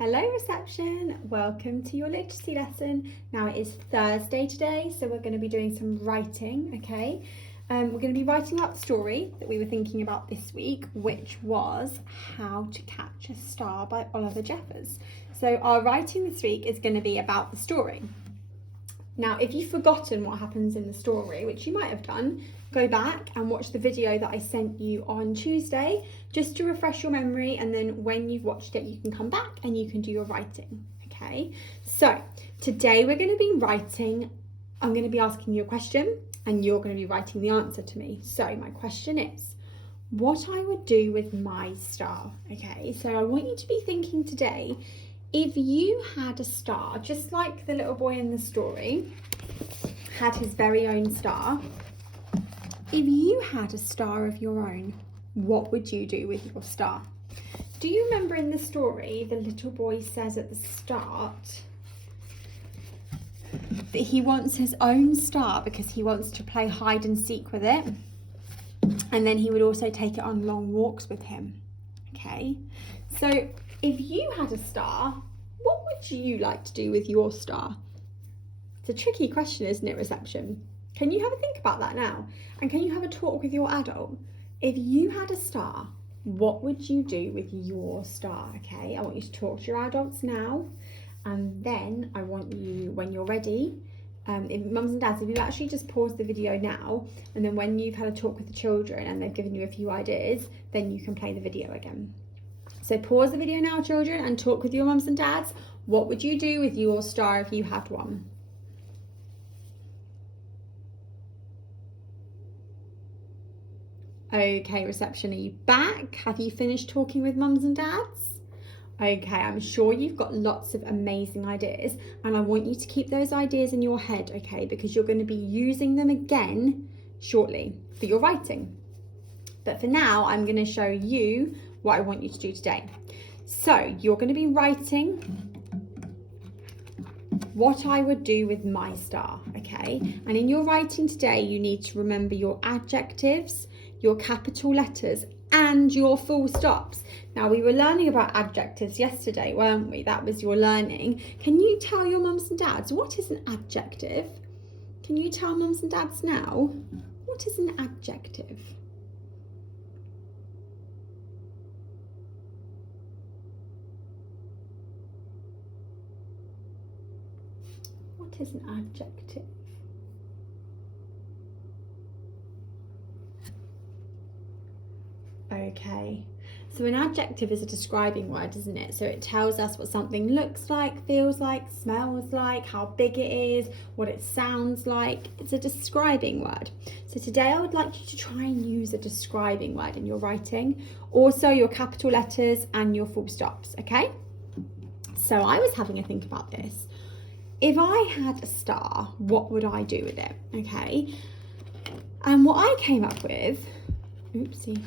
Hello reception, welcome to your literacy lesson. Now it is Thursday today, so we're going to be doing some writing, okay? We're going to be writing about the story that we were thinking about this week, which was How to Catch a Star by Oliver Jeffers. So our writing this week is going to be about the story. Now, if you've forgotten what happens in the story, which you might have done, go back and watch the video that I sent you on Tuesday, just to refresh your memory, and then when you've watched it, you can come back and you can do your writing, okay? So, today we're going to be writing, I'm going to be asking you a question, and you're going to be writing the answer to me. So, my question is, what I would do with my star, okay? So, I want you to be thinking today, if you had a star, just like the little boy in the story had his very own star, if you had a star of your own, what would you do with your star? Do you remember in the story, the little boy says at the start that he wants his own star because he wants to play hide and seek with it, and then he would also take it on long walks with him, okay? So if you had a star, what would you like to do with your star? It's a tricky question, isn't it, reception? Can you have a think about that now? And can you have a talk with your adult? If you had a star, what would you do with your star, okay? I want you to talk to your adults now. And then I want you, when you're ready, if mums and dads, if you actually just pause the video now, and then when you've had a talk with the children and they've given you a few ideas, then you can play the video again. So pause the video now, children, and talk with your mums and dads. What would you do with your star if you had one? Okay, reception, are you back? Have you finished talking with mums and dads? Okay, I'm sure you've got lots of amazing ideas, and I want you to keep those ideas in your head, okay, because you're going to be using them again shortly for your writing. But for now, I'm going to show you what I want you to do today. So you're going to be writing what I would do with my star, okay? And in your writing today, you need to remember your adjectives, your capital letters, and your full stops. Now, we were learning about adjectives yesterday, weren't we? That was your learning. Can you tell your mums and dads, what is an adjective? Can you tell mums and dads now? What is an adjective? What is an adjective? Okay, so an adjective is a describing word, isn't it? So it tells us what something looks like, feels like, smells like, how big it is, what it sounds like. It's a describing word. So today I would like you to try and use a describing word in your writing. Also your capital letters and your full stops, okay? So I was having a think about this. If I had a star, what would I do with it, okay? And what I came up with, oopsie,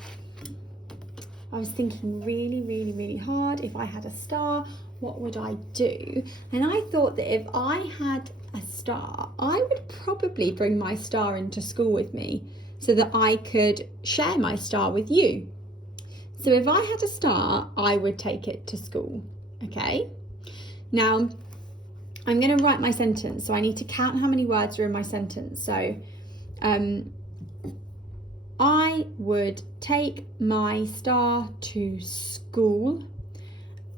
I was thinking really hard. If I had a star, what would I do? And I thought that if I had a star, I would probably bring my star into school with me so that I could share my star with you. So if I had a star, I would take it to school, okay? Now, I'm going to write my sentence, so I need to count how many words are in my sentence. So, I would take my star to school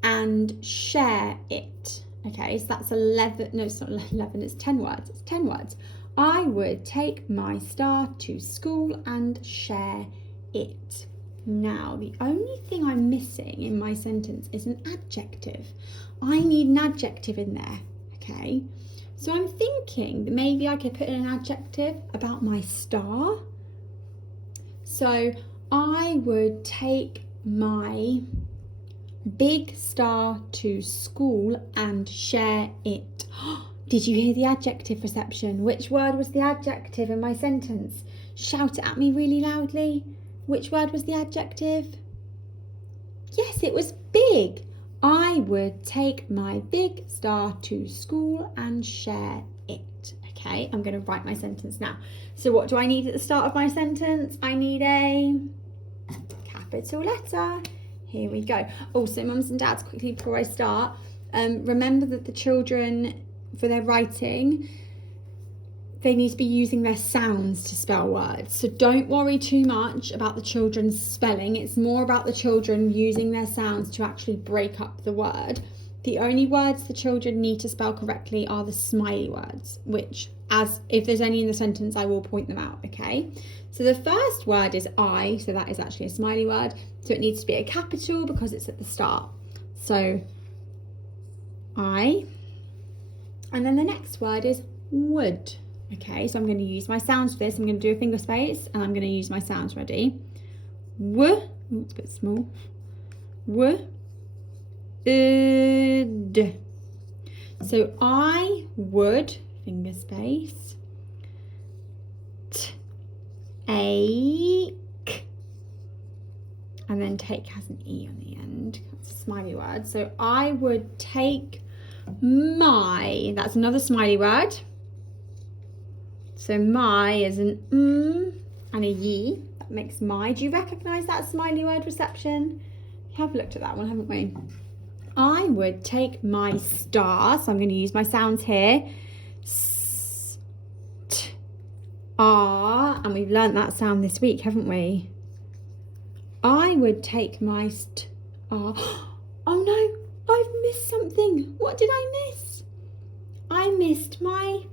and share it. Okay, so that's 11, no, it's not 11, it's 10 words. It's 10 words. I would take my star to school and share it. Now, the only thing I'm missing in my sentence is an adjective. I need an adjective in there, okay? So I'm thinking that maybe I could put in an adjective about my star. So I would take my big star to school and share it. Did you hear the adjective, reception? Which word was the adjective in my sentence? Shout it at me really loudly. Which word was the adjective? Yes, it was big. I would take my big star to school and share it. Okay, I'm going to write my sentence now. So what do I need at the start of my sentence? I need a capital letter. Here we go. Also, mums and dads, quickly before I start, remember that the children, for their writing, they need to be using their sounds to spell words. So don't worry too much about the children's spelling. It's more about the children using their sounds to actually break up the word. The only words the children need to spell correctly are the smiley words, which, as if there's any in the sentence, I will point them out, okay? So the first word is I, so that is actually a smiley word. So it needs to be a capital because it's at the start. So I. And then the next word is would. Okay, so I'm going to use my sounds for this. I'm going to do a finger space and I'm going to use my sounds. Ready? W. Oh, it's a bit small. W. D. So I would, finger space, take, and then take has an E on the end. That's a smiley word. So I would take my, that's another smiley word. So my is an and a ye. That makes my. Do you recognise that smiley word, reception? We have looked at that one, haven't we? I would take my star, so I'm going to use my sounds here. R, and we've learnt that sound this week, haven't we? I would take my star. Oh no, I've missed something. What did I miss? I missed my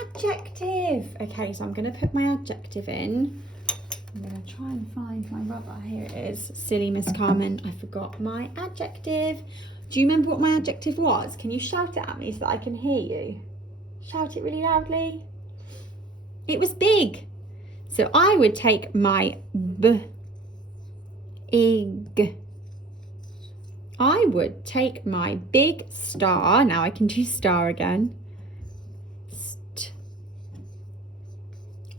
adjective. Okay, so I'm going to put my adjective in. I'm going to try and find my rubber. Here it is. Silly Miss Carmen, I forgot my adjective. Do you remember what my adjective was? Can you shout it at me so that I can hear you? Shout it really loudly. It was big. So I would take my big. I would take my big star. Now I can do star again.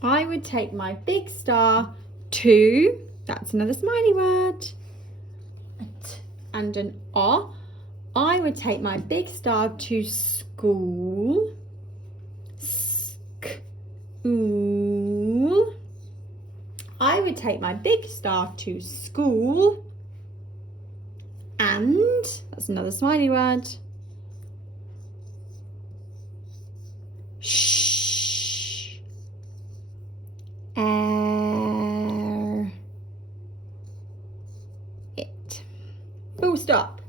I would take my big star to, that's another smiley word, a t and an o. I would take my big star to school. School. I would take my big star to school. And, that's another smiley word. It. Full stop.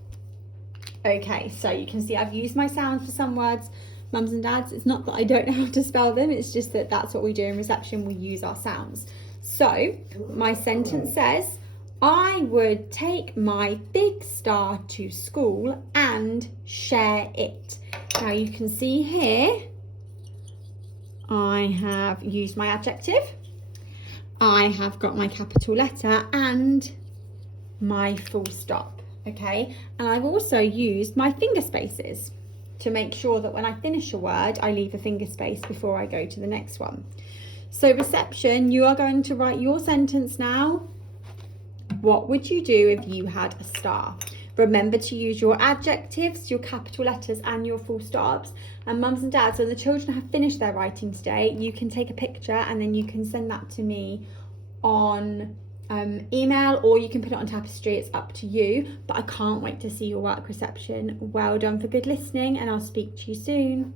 Okay, so you can see I've used my sounds for some words, mums and dads. It's not that I don't know how to spell them, it's just that that's what we do in reception, we use our sounds. So my sentence says, I would take my big star to school and share it. Now you can see here, I have used my adjective. I have got my capital letter and my full stop, okay? And I've also used my finger spaces to make sure that when I finish a word, I leave a finger space before I go to the next one. So reception, you are going to write your sentence now. What would you do if you had a star? Remember to use your adjectives, your capital letters and your full stops. And mums and dads, when the children have finished their writing today, you can take a picture and then you can send that to me on email, or you can put it on Tapestry. It's up to you. But I can't wait to see your work, reception. Well done for good listening, and I'll speak to you soon.